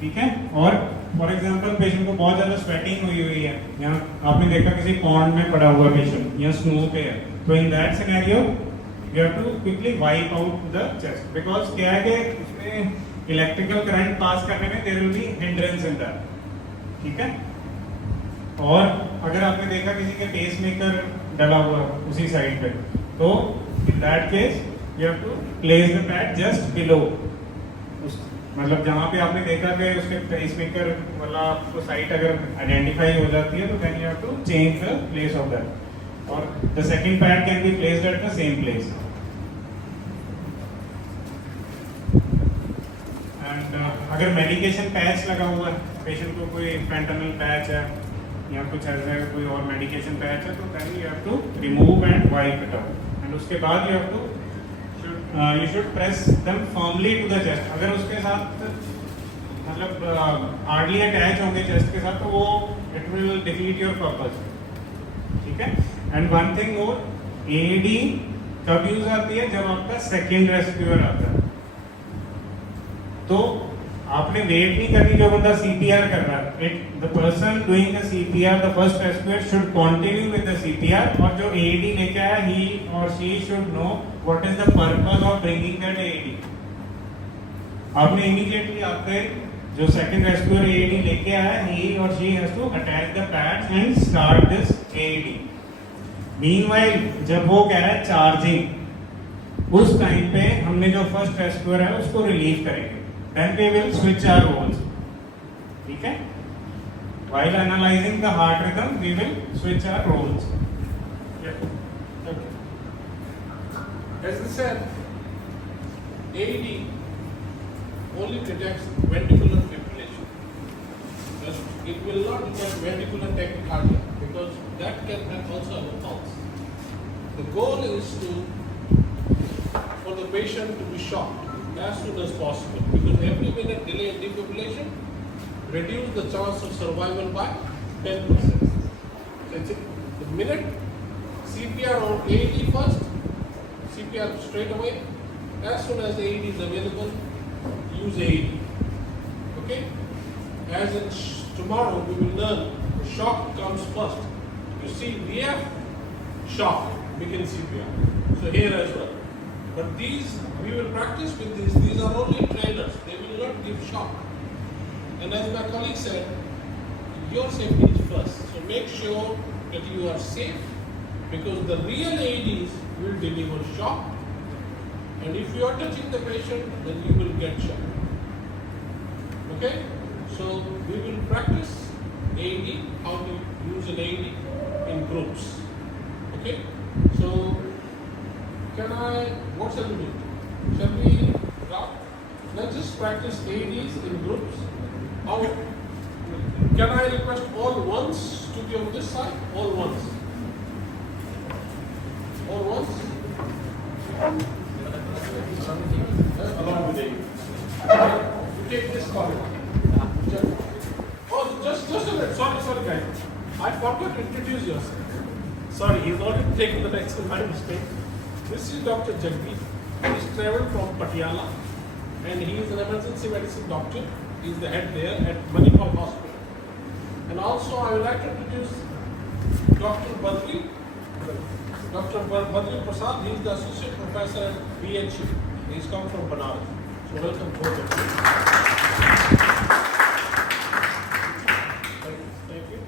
ठीक है। और फॉर एग्जांपल पेशेंट को बहुत ज़्यादा स्वेटिंग हुई है, या आपने देखा किसी पॉन्ड में पड़ा हुआ पेशेंट या स्नो पे है, तो in that scenario you have to quickly wipe out the chest, because क्या है कि उसमें इलेक्ट्रिकल करंट पास करने में there will be hindrance in that, ठीक है। और अगर आपने देखा किसी के पेस मेकर डला हुआ उसी साइड पे, तो in that case you have to place the pad just below, मतलब जहाँ पे आपने देखा कि उसके पेस मेकर वाला आपको साइट अगर आइडेंटिफाई हो जाती है, तो then you have to change the place of that, और the second pad can be placed at the same place. And अगर मेडिकेशन पैच लगा हुआ है, पेशेंट को कोई फेंटानिल पैच है या कुछ ऐसा है, कोई और मेडिकेशन पैच है, तो then you have to remove and wipe it out, and उसके बाद you have to you should press them firmly to the chest। अगर उसके साथ मतलब हार्डली अटैच होंगे चेस्ट के साथ, तो वो it will defeat your purpose, ठीक है। And one thing more, AED कब यूज आती है? जब आपका सेकेंड रेस्क्यूअर आता है, तो आपने वेट नहीं करनी जो बंदा CPR कर रहा है, the person doing the CPR, the first rescuer should continue with the CPR, और जो AED लेके आया, he or she should know what is the purpose of bringing that AED। आपने इमीडिएटली आके जो सेकंड रेस्क्यूअर AED लेके आया, he or she has to attach the pads and start this AED। Meanwhile जब वो कह रहा है चार्जिंग, उस टाइम पे हमने जो फर्स्ट रेस्क्यूअर है उसको रिलीव करेंगे, then we will switch our roles, ठीक है। while analyzing the heart rhythm we will switch our roles। As I said, AED only detects ventricular fibrillation. It will not detect ventricular tachycardia, because that can also have a pulse. The goal is for the patient to be shocked as soon as possible, because every minute delay in defibrillation reduce the chance of survival by 10%. So the minute CPR or AED first, CPR straight away, as soon as the AED is available, use AED. Okay? As in tomorrow we will learn the shock comes first. You see VF, shock, begin CPR. So here as well. But these, we will practice with these. These are only trainers. They will not give shock. And as my colleague said, your safety is first. So make sure that you are safe, because the real AEDs will deliver shock. And if you are touching the patient, then you will get shock. Okay? So we will practice AED, how to use an AED in groups. Okay? So what shall we do? Shall we let's just practice AEDs in groups. How? Can I request all ones to be on this side? All ones. All ones? Along with AED. You take this corridor. Oh, just a minute. Sorry guys. I forgot to introduce yourself. Sorry, he's already taken the next one. My mistake. This is Dr. Jagdeep. He is traveled from Patiala, and he is an emergency medicine doctor. He is the head there at Manipal Hospital. And also, I would like to introduce Dr. Badri. Dr. Badri Prasad. He is the associate professor at BHU. He has come from Banaras. So welcome both of you. Thank you.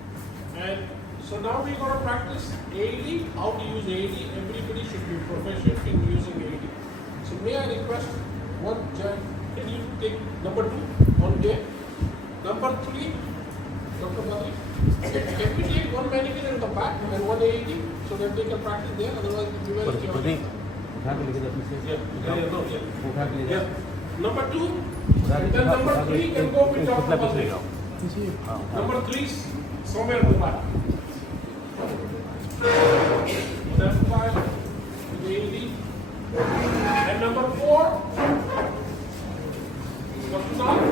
And so now we're going to practice AED, how to use AED. Everybody should be proficient in using AED. So may I request one judge, can you take number 2 on day? Number 3, Dr. Badri, can we take one mannequin in the back and one AED so that they can practice there? Otherwise it will be very chaotic. Yeah. Number 2, and then number 3 can go with Dr. Badri. Number 3 is somewhere in the back. Left side with AED. And number 4, Dr. Nath.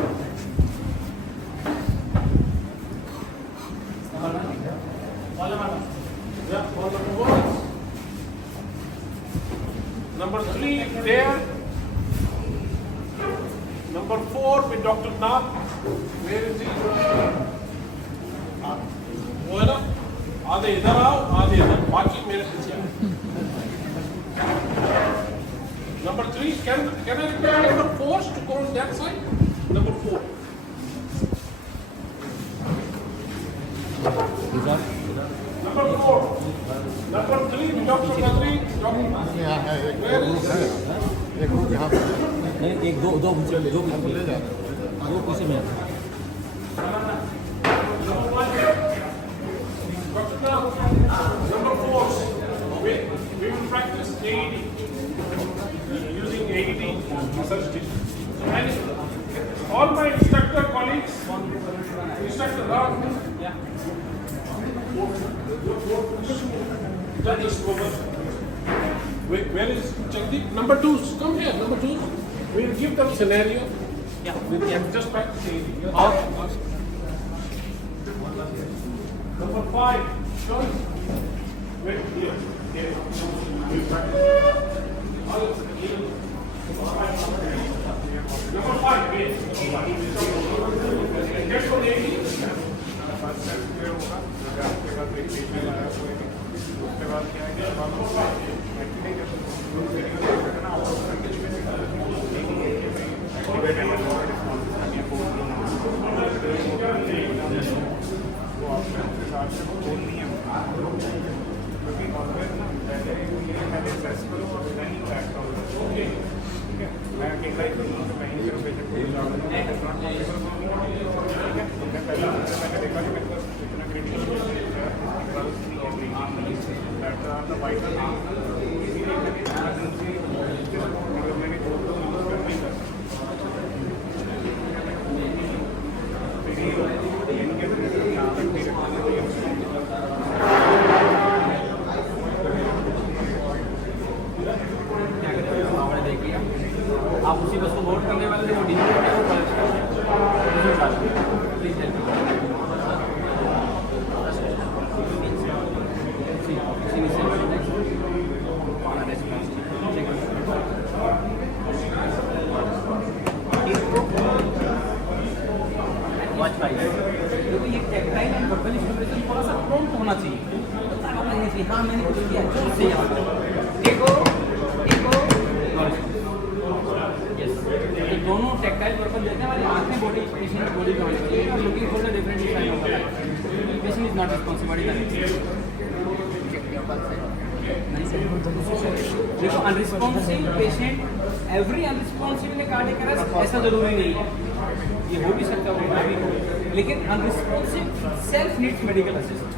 Yeah, all number 1. Number 3 there. Number 4 with Dr. Nath. Where is he? वो है ना, आधे इधर आओ, आधे इधर, बाकी मेरे पीछे आओ। Number 3, can I require number 4 to go on that side? Number 4. Number 4. Number 3, Dr. Kadri. यहाँ है एक Where is एक ग्रुप यहाँ पे नहीं एक दो दो चले दो हमको ले जा रहे दो पीछे में Number 4, we will practice AED, using AED resuscitation. And all my instructor colleagues, instructor Ram, that is over. Where is Jagdeep? Number 2, come here, number 2. We will give them scenario. Yeah. Just practice AED. Number 5, Sean. Wait here. Here. We practice. Number 5, wait. Next one, AED. उसके बाद क्या है कि मैं अकेला ही करूँगा तो मैं ही करूँ पेशेंट को मैंने देखा कि मेरे पास इतना क्रिटिकल आप उसी बस को वोट करने वाले थे वो डिलीट है वो प्लीज हेल्प वॉच भाई क्योंकि ये टेक्टाइल एंड वर्बल स्टिमुलेशन थोड़ा सा प्रॉम्प्ट होना चाहिए हाँ मैंने कुछ किया जोर से यहाँ देखो दोनों टेक्टाइल पर्पल देते हैं हमारी आंखें बॉडी पेशेंट बॉडी में होनी चाहिए looking for the different define होता है पेशेंट इज नॉट रिस्पॉन्सिबल देखो अनरिस्पॉन्सिव पेशेंट एवरी अनरिस्पॉन्सिव में कार्डियक अरेस्ट ऐसा जरूरी नहीं है ये हो भी सकता है भी हो लेकिन unresponsive self needs medical assist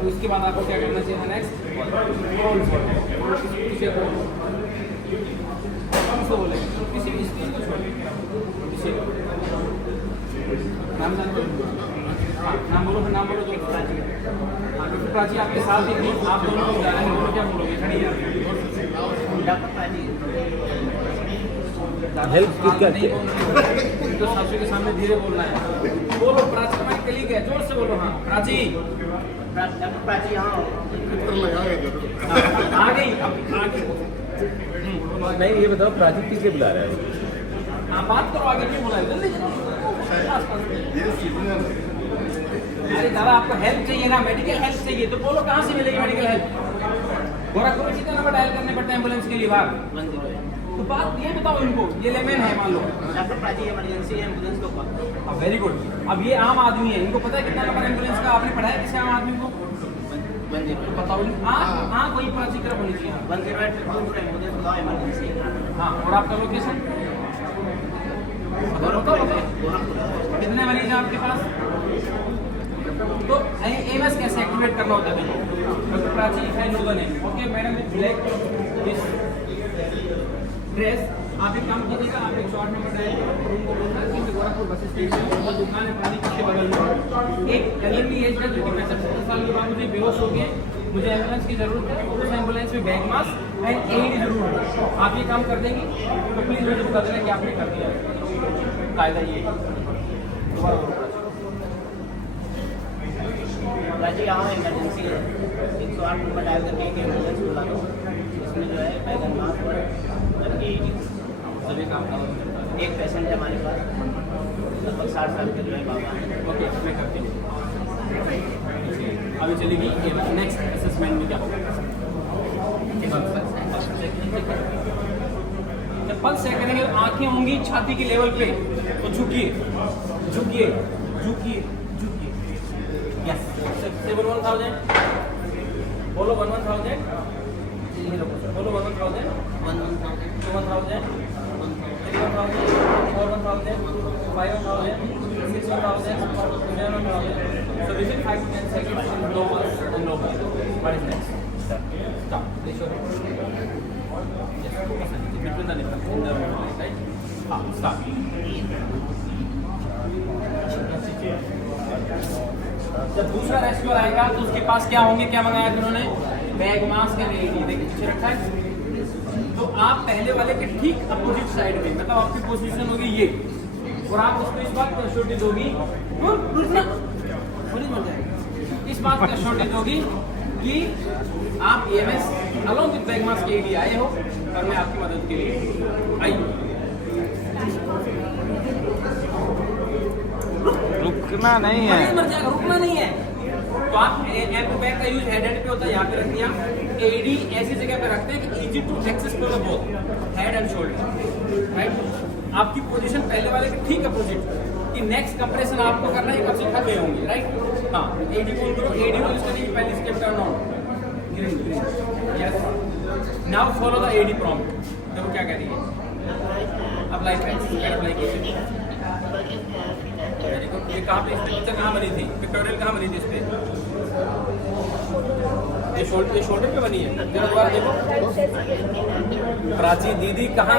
तो उसके बाद आपको क्या करना चाहिए नेक्स्ट बोले किसी भी स्टेज को छोड़िए नाम जानते नाम बोलो फिर नाम बोलो जो डॉक्टर प्राची आपके साथ ही आप दोनों लोग जा रहे हैं बोलो क्या बोलोगे खड़ी है डॉक्टर प्राची हेल्प करते तो सासू के सामने धीरे बोलना है बोलो प्राची हमारी कलीग है जोर से बोलो हाँ प्राची डॉक्टर प्राची हाँ आ गई आ गई नहीं ये बताओ प्राची किस लिए बुला रहा है आप बात करो आगे क्यों बुलाए जल्दी अरे दादा आपको हेल्प चाहिए ना मेडिकल हेल्प चाहिए तो बोलो कहाँ से मिलेगी मेडिकल हेल्प गोरखपुर में कितना नंबर डायल करने पड़ता है एम्बुलेंस के लिए बाहर तो बात ये बताओ इनको ये लेमेन है मान लो डॉक्टर प्राची इमरजेंसी एम्बुलेंस को वेरी गुड अब ये आम आदमी है इनको पता है कितना नंबर एम्बुलेंस का आपने पढ़ाया किसी आम आदमी को बताओ हाँ कोई प्राची तरफ होनी चाहिए हाँ और आपका लोकेशन कितने मरीज हैं आपके पास तो एमएस कैसे एक्टिवेट करना होता है डॉक्टर Prachi if I know the name okay madam with black dress आप एक काम कीजिएगा आप एक शॉर्ट नंबर डायल रूम को बोलना कि गोरखपुर बस स्टेशन और दुकान है पानी के बगल में एक एलएमबी एज का जो कि 65 साल के बाद मुझे बेहोश हो गए मुझे एम्बुलेंस की जरूरत है उस एम्बुलेंस में बैग मास्क एंड एड जरूर है आप ये काम कर देंगे तो प्लीज़ मुझे बता देना कि आपने कर दिया कायदा ये राजी यहाँ इमरजेंसी है 108 नंबर डायल करके एक एम्बुलेंस बुला दो इसमें जो है बैगन मास्क और सभी काम एक पेशेंट है हमारे पास लगभग 60 साल के जो है बाबा हैं। ओके, मैं करती हूँ। अभी चलेगी नेक्स्ट असेसमेंट में क्या होगा। जब पल्स चेक करेंगे तो आंखें होंगी छाती के लेवल पे, तो झुकिए झुकिए झुकिए झुकिए। यस, 71000 बोलो, 11,000 बोलो, 11,000 21,000 31,000 41,000 5,000 6,000 7,000. So within 5 to 10 seconds, no pulse and no pulse. What is next? Stop. They show it. Yes, focus between the nipples in the right? Stop. जब दूसरा रेस्क्यूअर आएगा तो उसके पास क्या होंगे, क्या मंगाया था उन्होंने? बैग मास्क एंड एडी, देखिए पीछे रखा है। तो आप पहले वाले के ठीक अपोजिट साइड में, मतलब आपकी पोजीशन होगी ये, और आप उसको इस बात की एश्योरिटी दोगी, इस बात की एश्योरिटी दोगी कि आप EMS along with bag mask AED आए हो और मैं आपकी मदद के लिए आई। रुकना नहीं है, मर जाएगा, रुकना नहीं है। तो आप एम्पू बैग का यूज हेड पे होता है, यहाँ पे रख दिया। एडी ऐसी जगह पे रखते हैं कि easy to access for the both head and shoulder, right. आपकी पोजीशन पहले वाले के ठीक अपोजिट, कि नेक्स्ट कंप्रेशन आपको करना है, कब से थक गए होंगे, राइट। हाँ, एडी को करो, एडी को यूज करने की पहली step turn on, green green, yes. Now follow the AED prompt. देखो क्या कह रही है, अप्लाई पैच, अप्लाई कीजिए। ये कहाँ पे, पिक्चर कहाँ बनी थी, पिक्टोरियल कहाँ बनी थी इस पे? ये शोल्डर पे बनी है। जरा दोबारा देखो, प्राची दीदी कहाँ,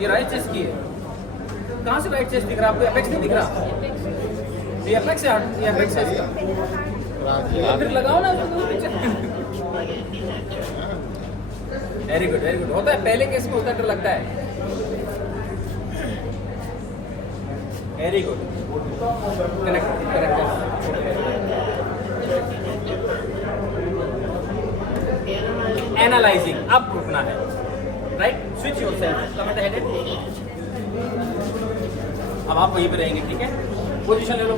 ये राइट चेस्ट की है। कहाँ से राइट चेस्ट दिख रहा है आपको? एपेक्स नहीं दिख रहा? ये एपेक्स है, ये एपेक्स है इसका। फिर लगाओ ना picture. Very good, very good. होता है पहले केस में, होता है, डर लगता है। Very good, correct correct. Analysing, अब रुकना है, right. Switch yourself, come at the head. अब आप वहीं पे रहेंगे, ठीक है। पोजीशन ले लो।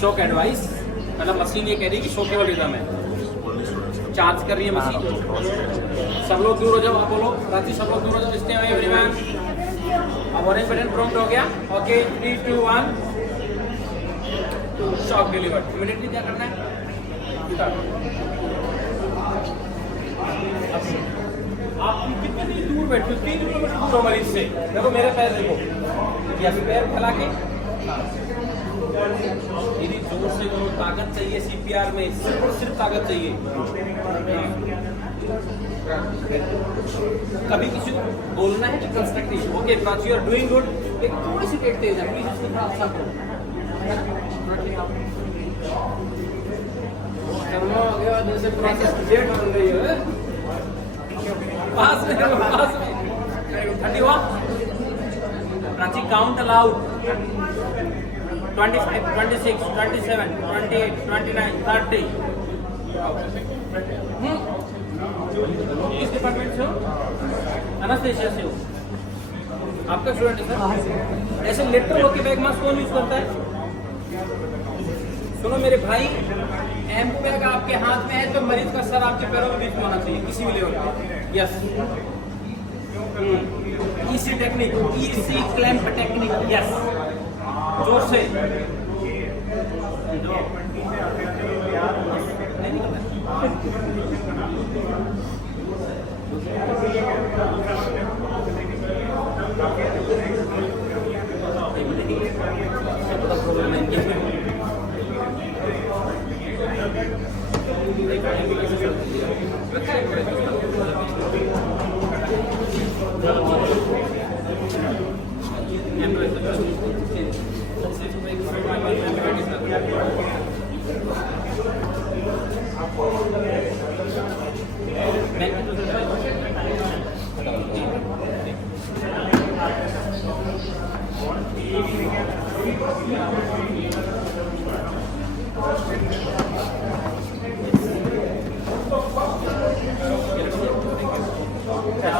शॉक एडवाइस, मतलब मशीन ये कह रही है कि शॉकेबल रिदम है, चार्ज कर रही है मशीन। सब लोग दूर हो जाओ, आप बोलो रांची, सब लोग दूर हो जाओ। Stay away everyone. अब ऑरेंज बटन प्रॉम्प्ट हो गया। ओके, 3 2 1, शॉक डिलीवर्ड। इमीडिएटली क्या करना है? आप कितनी दूर बैठे हो? 3 किलोमीटर दूर हो मरीज से। देखो मेरे पैर देखो, या पैर फैला के। दीदी जोर से करो, ताकत चाहिए CPR में, सिर्फ और सिर्फ ताकत चाहिए। कभी किसी को बोलना है कि constructive, okay Prachi you are doing good, एक थोड़ी सी टेट तेज है, प्लीज उसको थोड़ा अच्छा करो। चलो आगे और जैसे प्रोसेस जेट बन रही है, पास में 30 हुआ। Prachi count allowed, 25 26 27 28 29 30। किस डिपार्टमेंट से हो? एनेस्थेसिया से हो? आपका स्टूडेंट है सर? ऐसे लेटरल होके बैग मास्क कौन यूज करता है? सुनो मेरे भाई, एम्पू बैग आपके हाथ में है तो मरीज का सर आपके पैरों में बीच में होना चाहिए, किसी भी लेवल पे। Yes, EC technique, EC clamp technique, yes. जोर से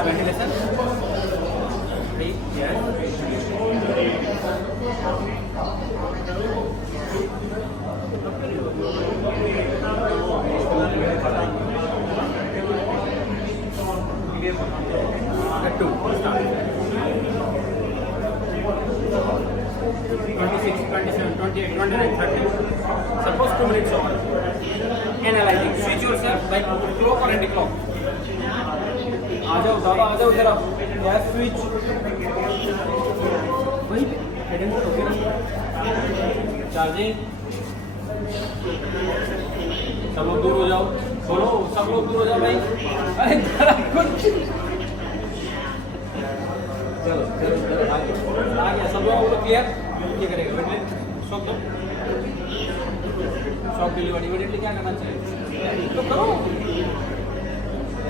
ventilation. Yes. 26, 27, 28, 29, 30. Suppose 2 minutes over. Analyzing. Switch yourself by clock or anti-clock. आ जाओ दादा, आ जाओ इधर आप. Gas switch. वहीं पे. Heading mode हो गया. Charging. सब लोग दूर हो जाओ. बोलो, सब लोग दूर हो जाओ भाई. अरे कुछ. चलो आ गया सब लोगों को क्लियर. ये करेगा वेंटिलेटर शॉक दो. शॉक डिलीवरी इमीडिएटली क्या करना चाहिए तो करो.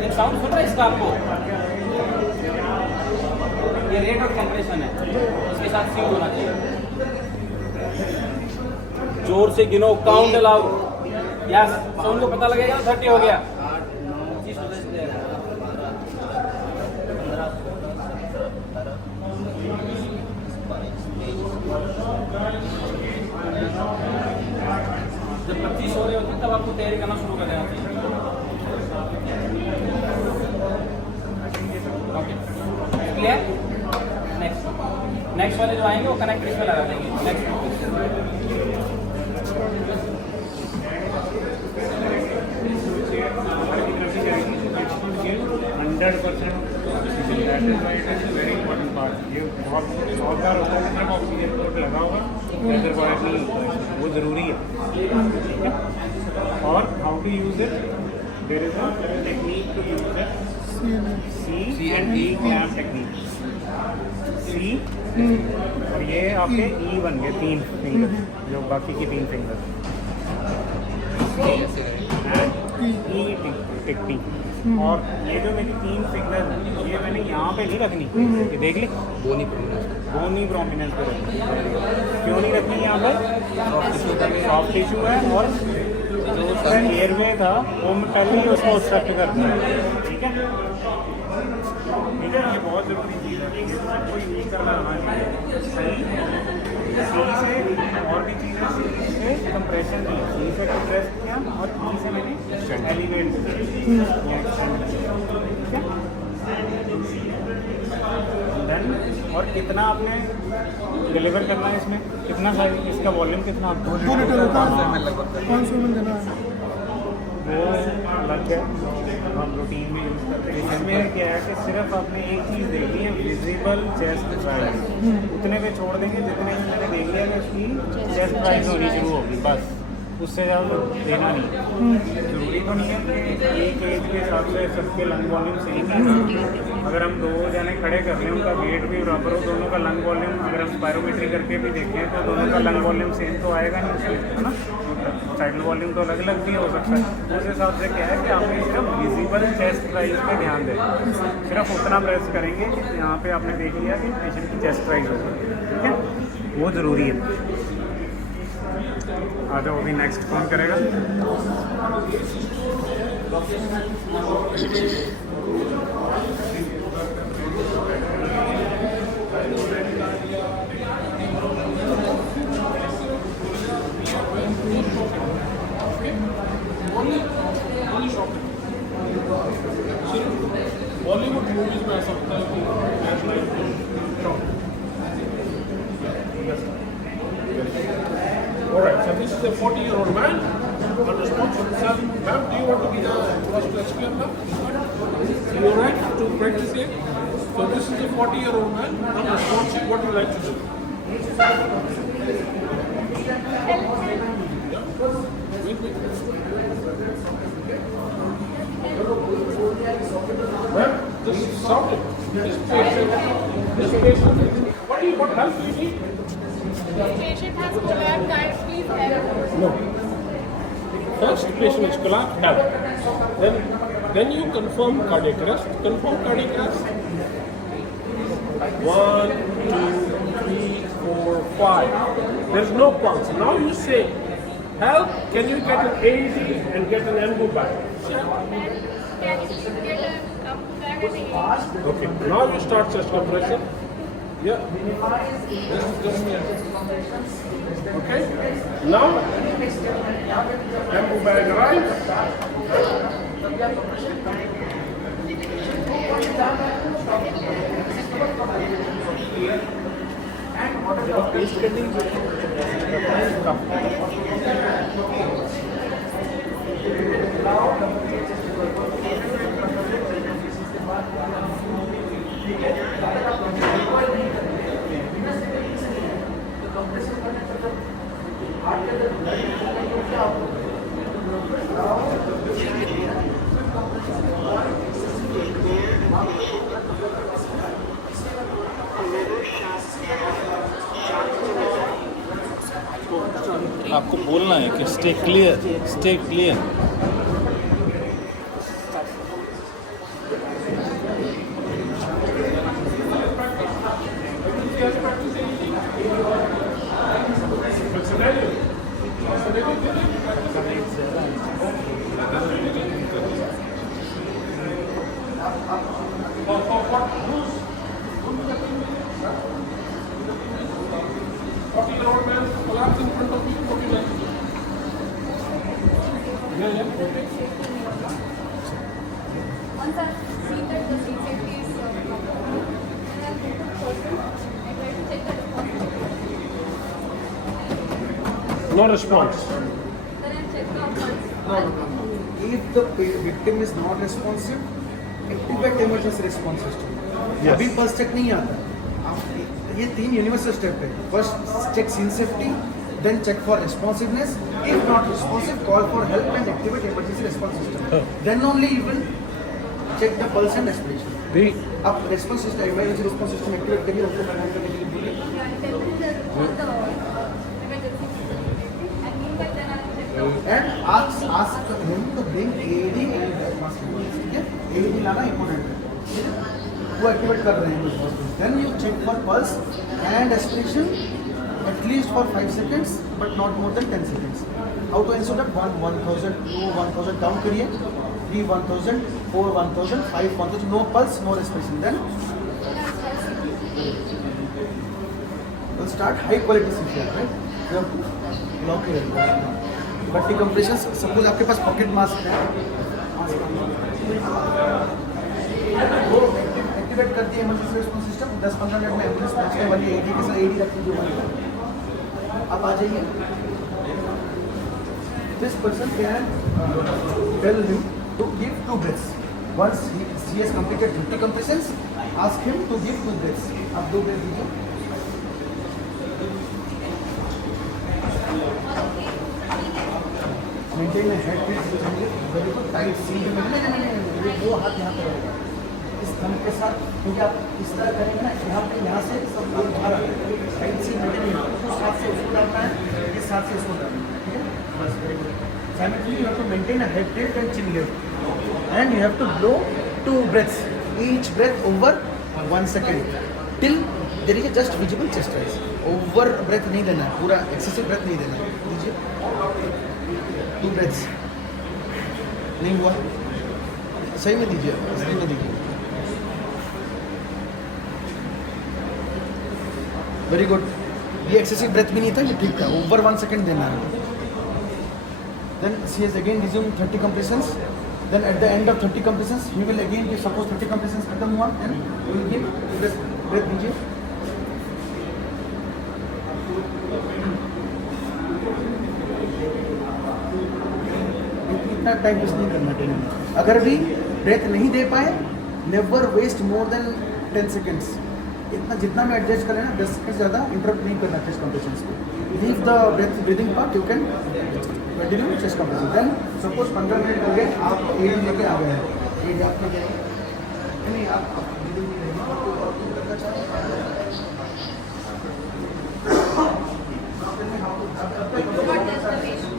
एक साउंड सुन रहा है इसका आपको. ये रेट ऑफ कंप्रेशन है, इसके साथ सील होना चाहिए. जोर से गिनो, काउंट अलाउड. यस, साउंड को पता लगेगा 30 हो गया. जब 25 हो रहे होते तब आपको तैयारी करना शुरू कर देना चाहिए. Okay clear. नेक्स्ट वाले जो आएंगे वो कनेक्ट इसमें लगा देंगे. नेक्स्ट 100% वेरी इंपॉर्टेंट पार्ट. ये बहुत बार होता है सिर्फ ऑक्सीजन कोट लगा होगा, अदरवाइज नहीं होता है. वो ज़रूरी है. ठीक है. और how to use it, there is a technique to use it. C and D clamp technique. C और ये आपके ई बन गए 3 फिंगर, जो बाकी की 3 फिंगर. ई टेक्निक. और ये जो मेरी 3 फिंगर ये मैंने यहाँ पे नहीं रखनी. ये देख ली, बोनी प्रोमिनेंस पे रखनी. क्यों नहीं रखनी यहाँ पर? सॉफ्ट टिश्यू है और जो उसका एयरवे था वो पहले ही उसको ऑब्स्ट्रक्ट करता है. ठीक है. ठीक है. ये बहुत ज़रूरी चीज़ है, ये सबको यूज़ करना आना चाहिए. सी से और भी चीज़ें, सी से कंप्रेशन की, सी से कंप्रेस किया और ई से मैंने एलिवेट किया. ठीक है. डन. और कितना आपने डिलीवर करना है इसमें, कितना साइज, इसका वॉल्यूम कितना? 2 लीटर होता है, 500 ml देना है. वो अलग है, हम रूटीन में यूज़ करते हैं. इसमें क्या है कि सिर्फ आपने एक चीज़ देखनी है, विजिबल चेस्ट प्राइस. उतने पे छोड़ देंगे जितने में मैंने देख लिया कि उसकी चेस्ट प्राइस होनी शुरू होगी, बस. उससे ज़्यादा देना नहीं. ज़रूरी तो नहीं है कि एक एज के हिसाब से सबके लंग वॉल्यूम सेम है. अगर हम 2 जने खड़े कर लें, उनका वेट भी बराबर हो, दोनों का लंग वॉल्यूम अगर हम स्पायरोमेट्री करके भी देखें तो दोनों का लंग वॉल्यूम सेम तो आएगा नहीं उसमें, है ना. साइडल वॉल्यूम तो अलग अलग भी हो सकता है. उस हिसाब से क्या है कि आपने सिर्फ विजिबल चेस्ट प्राइस पे ध्यान दें. सिर्फ उतना प्रेस करेंगे कि यहाँ पे आपने देख लिया कि पेशेंट की चेस्ट प्राइस होगी. ठीक है. वो ज़रूरी है. आ जाओ, अभी नेक्स्ट कौन करेगा? बॉलीवुड मूवीज में ऐसा होता है कि alright, so this is a 40-year-old man, unresponsive son. Ma'am, do you want to be the first to explain now? You alright to practice here? So this is a 40-year-old man, unresponsive. What do you like to do? Ma'am, this is something. This patient, what help do you need? The patient has collapsed, guys, please help. No. First patient is collapsed, help. Then you confirm cardiac arrest. Confirm cardiac arrest. 1, 2, 3, 4, 5. There's no pulse. Now you say, help, can you get an AED and get an EMBO back? Can you get a bag of the Okay, now you start chest compression. Yeah. Just okay. Now, EMBO bag arrives. Paste करनी आपको बोलना है कि stay clear, stay clear. Once I've seen that the seat safety is proper, then I'll go to the person and try to check the response. No response. Then I'll check the pulse. If the victim is not responsive, activate emergency response system. अभी pulse check नहीं आता। आप ये 3 universal step है। First check scene safety, then check for responsiveness. If not responsive, call for help and activate emergency response system. Then only you will check the pulse and respiration. आप response system, emergency response system activate करिए, उनको बनाने के लिए बोलिए। Yeah, I'll tell them the emergency system. And meanwhile, then I'll check the And ask him to bring AED and gas mask. ठीक है? AED लाना important है। वो एक्टिवेट कर रहे हैं उस वक्त। Then you check for pulse and respiration at least for 5 seconds, but not more than 10 seconds. How to ensure that 1, 1000, 2, 1000 count करिए, 3, 1000, 4, 1000, 5, 1000, no pulse, no respiration. Then we'll start high quality CPR, right? You have to lock your but decompressions, suppose आपके पास pocket mask है, वो एक्टिवेट कर दिए emergency response system. 10-15 मिनट में एम्बुलेंस पहुंचने वाली है। AED के साथ AED रख दीजिए। आप आ जाइए। This person can tell him to give 2 breaths. Once he has completed 50 compressions, ask him to give 2 breaths. आप 2 breath दीजिए। Maintain a head twist, very good tight seal में नहीं, वो हाथ यहाँ पे रहेगा। इस थंब के साथ, क्योंकि आप इस तरह करेंगे ना, यहाँ से सब लोग बाहर आते हैं। टाइट सील मेंटेन उस हाथ से उसको डालना है, इस हाथ से उसको डालना है, ठीक है? बस very good. Simultaneously you have to maintain a head tilt and chin lift, and you have to blow 2 breaths, each breath over 1 second, till there is a just visible chest rise. Over breath नहीं देना है, पूरा excessive breath नहीं देना है। दीजिए 2 breaths। नहीं हुआ, सही में दीजिए, सही में दीजिए। Very good. ये एक्सेसिव ब्रेथ भी नहीं था, ये ठीक था। ओवर 1 सेकेंड देना है। Then she has again resume 30 compressions. Then at the end of 30 compressions he will again give, suppose 30 compressions खत्म हुआ, then he will give breath दीजिए। इतना टाइम वेस्ट नहीं करना चाहिए। अगर भी ब्रेथ नहीं दे पाए, never waste more than 10 seconds. इतना जितना में एडजस्ट करें ना, 10 सेकेंड ज़्यादा इंटरप्ट नहीं करना चेस्ट कंप्रेशंस को। Leave the breathing part, you can continue chest compression. Then suppose 15 minute हो गए, आप एड लेके आ गए हैं, एड आप लेके आए नहीं, आप breathing नहीं रहेगी, आपको और कुछ करना चाहिए। what does the patient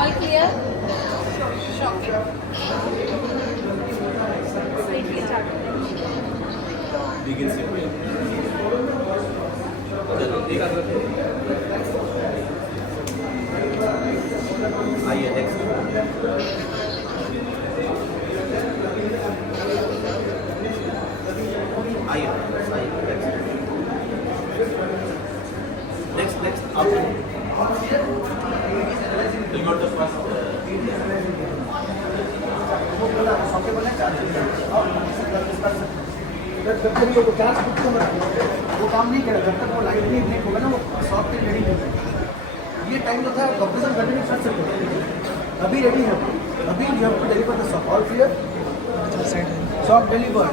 all clear? Shock. Safely start. begin CPR. आइए नेक्स्ट। आइए नेक्स्ट नेक्स्ट आप They got the first. वो बोला शॉकेबल है चार्ज और जब तक वो चार्ज बुक होगा वो काम नहीं करेगा, जब तक वो लाइट नहीं ब्रेक होगा ना वो सॉफ्ट रेडी नहीं होगा। ये टाइम जो था ऑपरेशन कंटिन्यू कर सकते हैं। अभी रेडी है, अभी you have to deliver the soft. All clear? Soft deliver.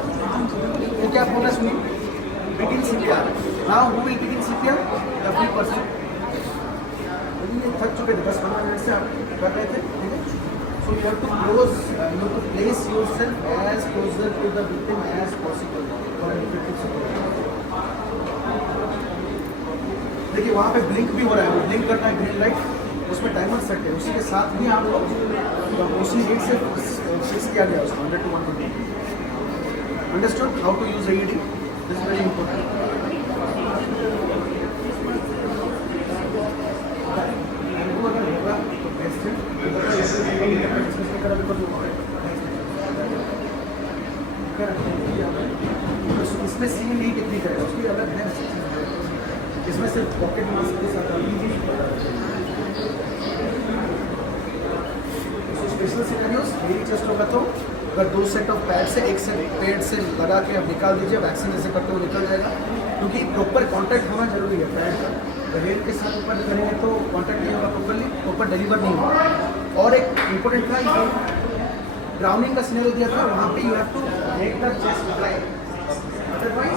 तो क्या बोनस में begin CPR. Now who will begin CPR? The free person. ये थक चुके थे, 10-15 मिनट से आप कर रहे थे, ठीक है? So you have to close, you have to place yourself as closer to the victim as possible for an effective support. देखिए वहाँ पे ब्लिंक भी हो रहा है, वो ब्लिंक करना है ग्रीन लाइट, उसमें टाइमर सेट है, उसी के साथ ही आप लोग उसी रेट से फिक्स किया गया उसको 100 to 120। Understood how to use AED? This is very important. अगर होगा तो बेस्ट है, इसमें सीन नहीं कितनी करेगा उसकी अलग है, इसमें सिर्फ पॉकेट मास्क के साथ स्पेशल सिनेरियोस मेरी चेस्ट होगा तो अगर 2 सेट ऑफ पैड से एक सेट पेड से लगा के आप निकाल दीजिए, वैक्सीन जैसे करते हुए निकल जाएगा, क्योंकि प्रॉपर कांटेक्ट होना जरूरी है पैड का। हेड के साथ ऊपर करेंगे तो कांटेक्ट नहीं होगा प्रॉपरली, प्रॉपर डिलीवर नहीं होगा। और एक इम्पोर्टेंट था ये ड्राउनिंग का सिनेरियो दिया था, वहाँ पे you have to make the chest dry, otherwise